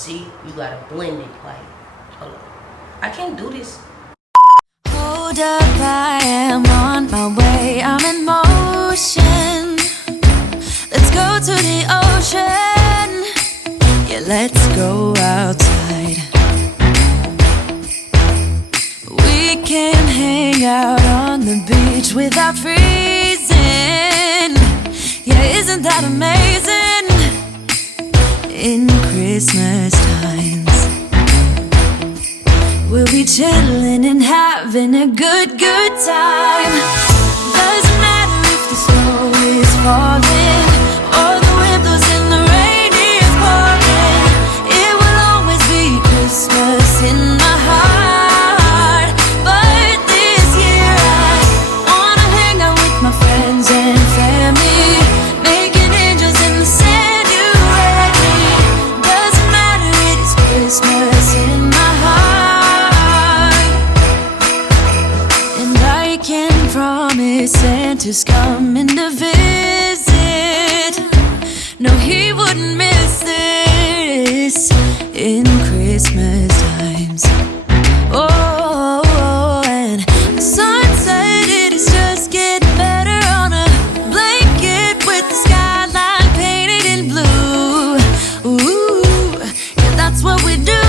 See, you gotta blend it. Like, hold on. I can't do this. Hold up, I am on my way. I'm in motion. Let's go to the ocean. Yeah, let's go outside. We can hang out on the beach without freezing. Yeah, isn't that amazing? In Christmas times, we'll be chilling and having a good time. Doesn't matter if the snow is falling or the wind blows and the rain is pouring. It will always be Christmas in my heart. But this year I wanna hang out with my friends and family, making angels in the sand. You ready? Doesn't matter, it is Christmas in my heart. And I can promise Santa's coming to visit. No, he wouldn't miss this in Christmas times. Oh, and the sunset, it is just getting better on a blanket with the skyline painted in blue. Ooh, yeah, that's what we do.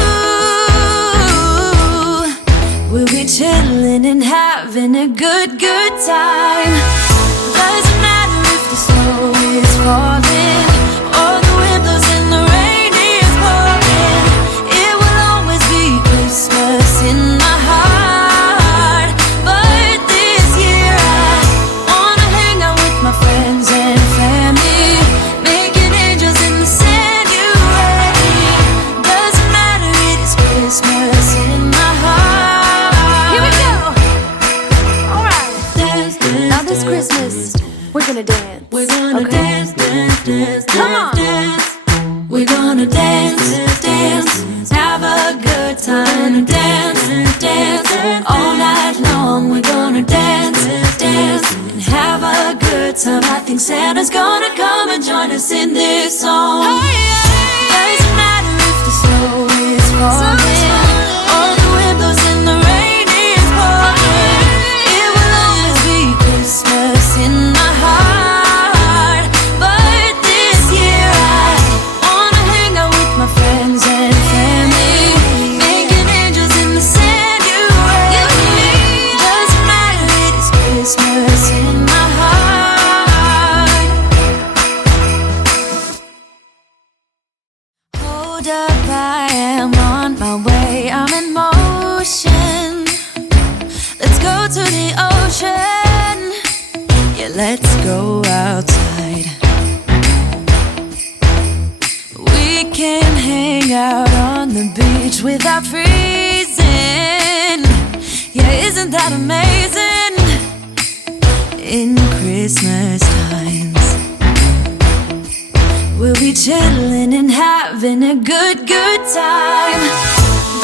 We'll be chilling and having a good time. Doesn't matter if the snow is falling or the wind blows and the rain is pouring. It will always be Christmas in my heart. But this year I wanna hang out with my friends and family, making angels in the sand. You ready? Doesn't matter, it is Christmas in my heart. Here we go. All right. Dance, dance, now this Christmas, we're gonna dance. We're gonna dance, dance, dance, come on, dance. We're gonna dance, dance, have a good time. Dance, dance, all night long. We're gonna dance, dance, and have a good time. I think Santa's gonna come and join us in this song. Doesn't matter if the snow is falling or the wind blows and the rain is pouring. It will always be Christmas in my heart. But this year I wanna hang out with my friends and family, making angels in the sand. You ready? Doesn't matter, it is Christmas in my heart. Hold up, I am on my way. I'm in motion. Let's go to the ocean. Yeah, let's go outside. We can hang out on the beach without freezing. Yeah, isn't that amazing? In Christmas times, we'll be chilling and having a good time.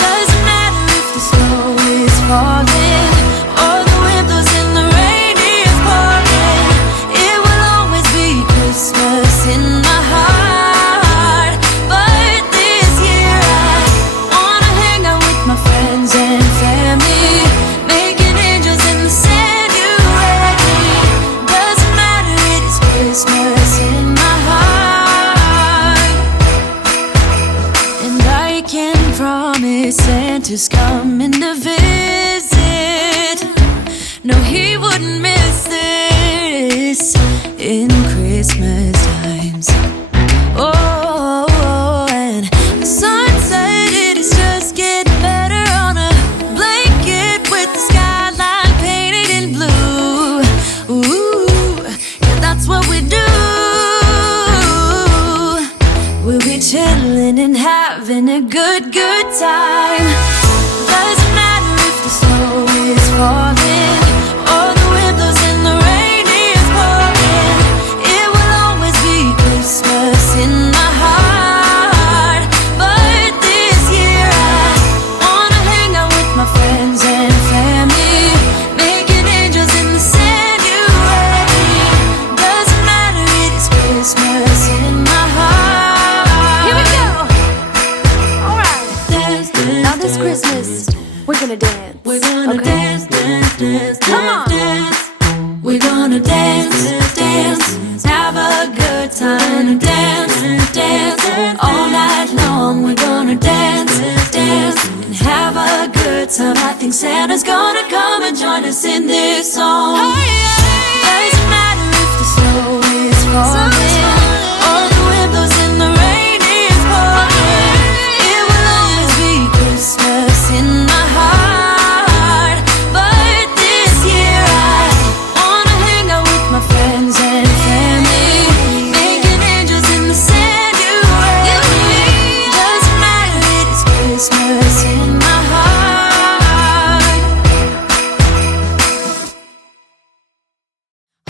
Doesn't matter if the snow is falling or the wind blows and the rain is pouring. It will always be Christmas in my heart. But this year I wanna hang out with my friends and family, making angels in the sand. You ready? Doesn't matter, it is Christmas in my heart. And I can promise Santa's coming to visit. No, he wouldn't miss this in Christmas times. Oh, and the sunset, it is just getting better on a blanket with the skyline painted in blue. Ooh, yeah, that's what we do. We'll be chilling and having a good time. Doesn't matter if the snow is falling or the wind blows and the rain is pouring. dance, dance, dance, come on, dance. We're gonna dance, dance, have a good time. Dance, dance, all night long. We're gonna dance, dance, and have a good time. I think Santa's gonna come and join us in this song. Doesn't matter if the snow is falling or the wind blows and the rain is pouring. It will always be Christmas in my heart. But this year I wanna hang out with my friends and family, making angels in the sand. You and me. Doesn't matter, it is Christmas in my heart.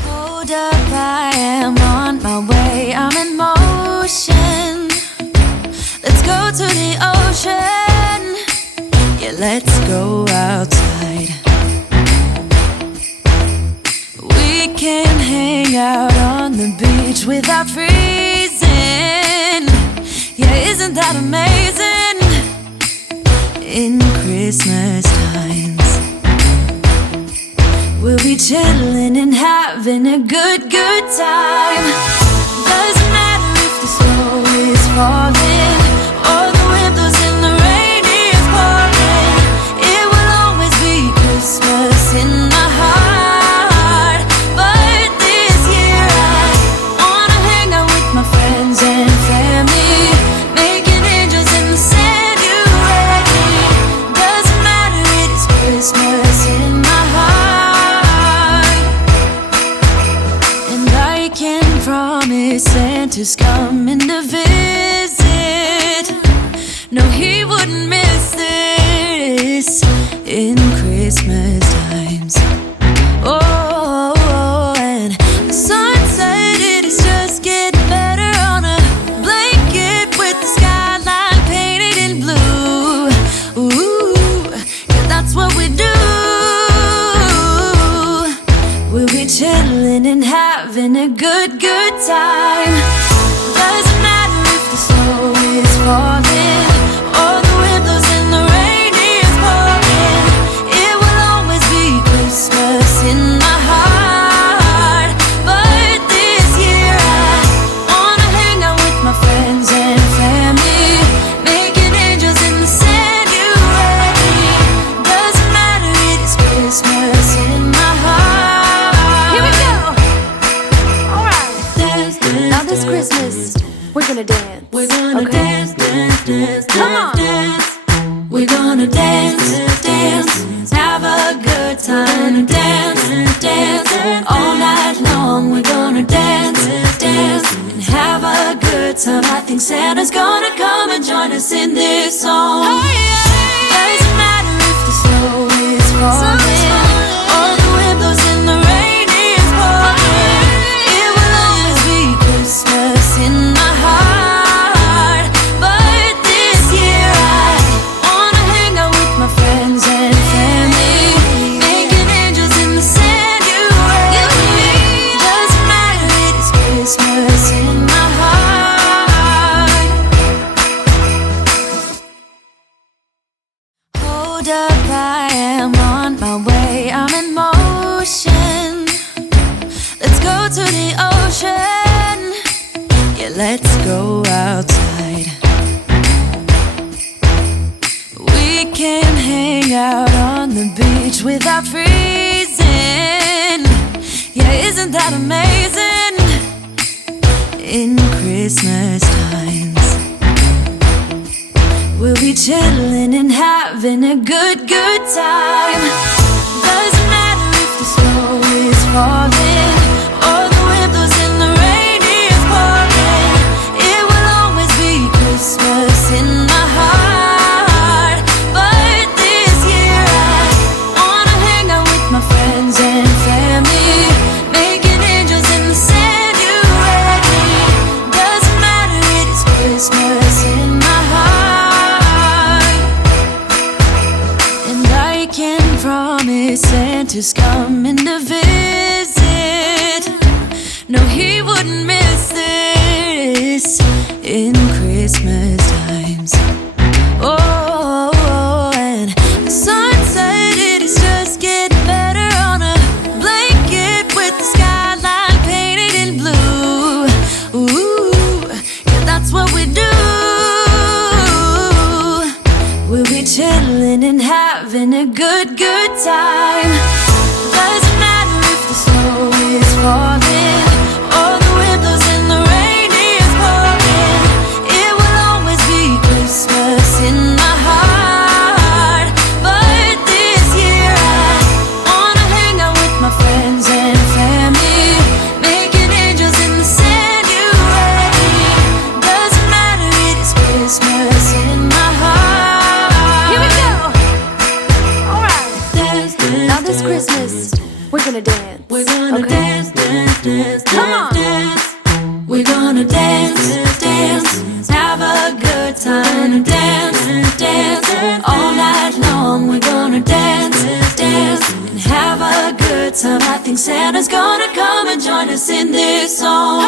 Hold up, I am on my way. I'm in motion. Let's go to the ocean. Yeah, let's go outside. We can hang out on the beach without freezing. Yeah, isn't that amazing? In Christmas times, we'll be chilling and having a good time. Doesn't matter if the snow is falling or the wind blows and the rain is pouring. It will always be Christmas in my heart. But this year I wanna hang out with my friends and family, making angels in the sand. You and me. Doesn't matter, it is Christmas in my heart. And I can promise Santa's coming to visit. No, he wouldn't miss this in Christmas times. Oh, and the sunset, it is just getting better on a blanket with the skyline painted in blue. Ooh, yeah, that's what we do. We'll be chilling and having a good time. Doesn't matter if the snow is falling or the wind blows and the rain is pouring. It will always be Christmas in my heart. But this year I wanna hang out with my friends and family, making angels in the sand. You and me. Doesn't matter, it is Christmas in my heart. Here we go. All right. Dance, dance, Now this dance, Christmas, we're gonna dance. we're gonna Okay. dance, dance, dance, Come on. dance. We're gonna dance, dance, have a good time. Dance, dance, all night long. We're gonna dance, dance, and have a good time. I think Santa's gonna come and join us in this song. Doesn't matter if the snow is falling or the wind blows and the rain is pouring. It will always be Christmas in my heart. But this year I wanna hang out with my friends and family, making angels in the sand. You and me. Doesn't matter, it is Christmas in my heart. Hold up, I am on my way. I'm in motion. Let's go to the ocean. Yeah, let's go outside. We can hang out on the beach without freezing. Yeah, isn't that amazing? In Christmas times, we'll be chilling and having a good time. Doesn't matter if the snow is falling or the wind blows and the rain is pouring. It will always be Christmas in my heart. But this year I wanna hang out with my friends and family, making angels in the sand. You and me. Doesn't matter, it is Christmas in my heart. And I can promise Santa's coming to visit. No, he wouldn't miss this in Christmas times. Oh, and the sunset, it is just getting this Christmas, we're gonna dance. We're gonna dance, dance, dance, Come on. dance. We're gonna dance, dance, have a good time. Dance, dance, all night long. We're gonna dance, dance, and have a good time. I think Santa's gonna come and join us in this song.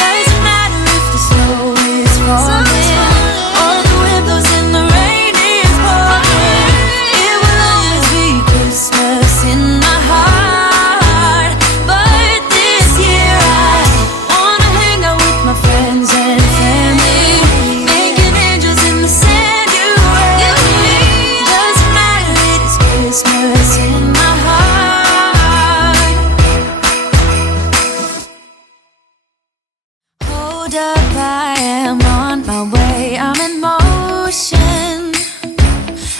Doesn't matter if the snow is falling or the wind blows and the rain is pouring. It will always be Christmas in my heart. But this year I wanna hang out with my friends and family, making angels in the sand. You and me. Doesn't matter, it is Christmas in my heart. Hold up, I am on my way. I'm in motion.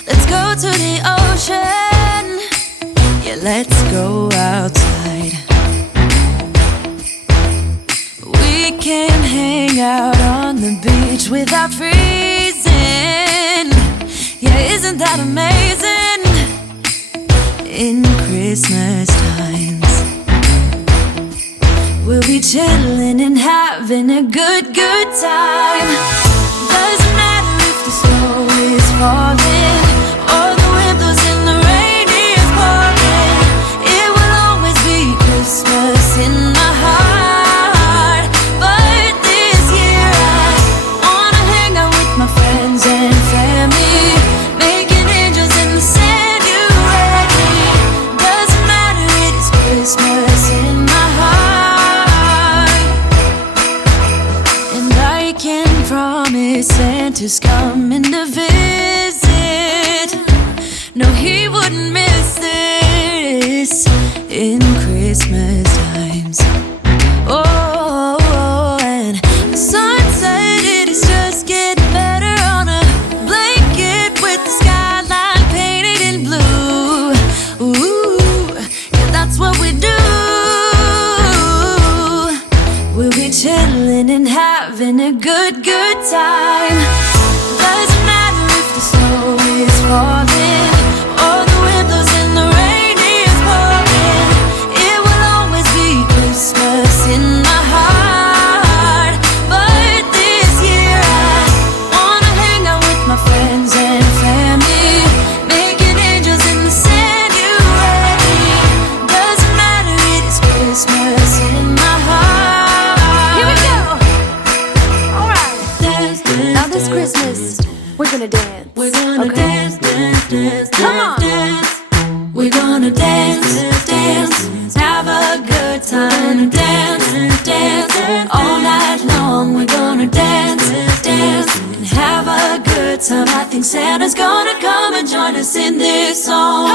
Let's go to the ocean. Yeah, let's go outside. We can hang out on the beach without freezing. Yeah, isn't that amazing? In Christmas times, we'll be chilling and having a good time. Doesn't matter if the snow is falling or the wind blows and the rain is pouring. It will always be Christmas in my heart. But this year I wanna hang out with my friends and family, making angels in the sand. You and me. Doesn't matter, it is Christmas in my heart. And I can promise Santa's coming to visit. No, he wouldn't miss this in Christmas times. Oh, and the sun said it is just getting better on a blanket with the skyline painted in blue. Ooh, yeah, that's what we do. We'll be chilling and having a good time. Doesn't matter if the snow is falling or the wind blows and the rain is pouring. It will always be Christmas in my heart. But this year I wanna hang out with my friends and family, making angels in the sand. You and me. Doesn't matter, it is Christmas in my heart. Here we go. All right. Dance, dance, Now this Christmas, we're gonna dance. we're gonna dance, dance, dance, Come on. dance. We're gonna dance, dance, have a good time. Dance, dance, all night long. We're gonna dance, dance, and have a good time. I think Santa's gonna come and join us in this song.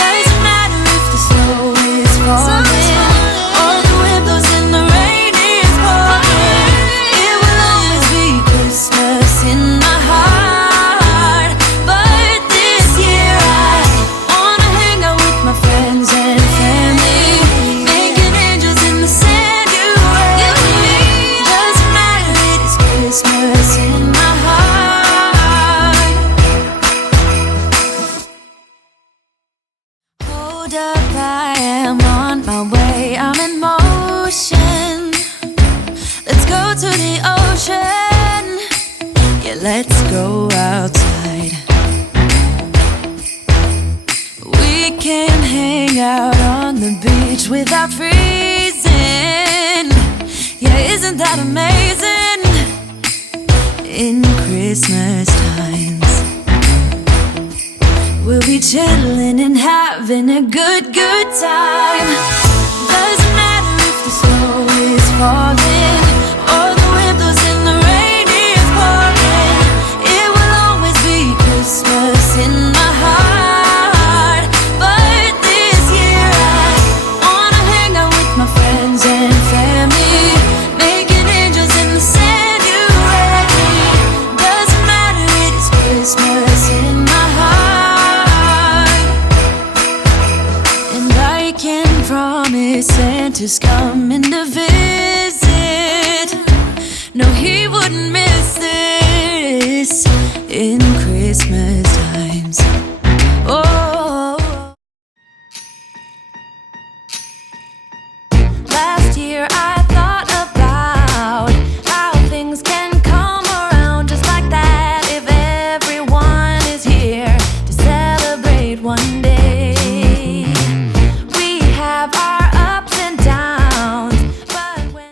Doesn't matter if the snow is falling or the wind blows and the rain is pouring. It will always be Christmas in my heart. But this year I wanna hang out with my friends and family, making angels in the sand. You and me. Doesn't matter, it is Christmas in my heart. Hold up, I am on my way. I'm in motion. Let's go to the ocean. Yeah, let's go outside. We can hang out on the beach without freezing. Yeah, isn't that amazing? In Christmas times, we'll be chilling and having a good time. Doesn't matter if the snow is falling or the wind blows and the rain is pouring. It will always be Christmas in my heart. But this year I wanna hang out with my friends and family, making angels in the sand. You and me. Doesn't matter, it is Christmas in my heart. And I can promise Santa's coming to visit. No, he wouldn't miss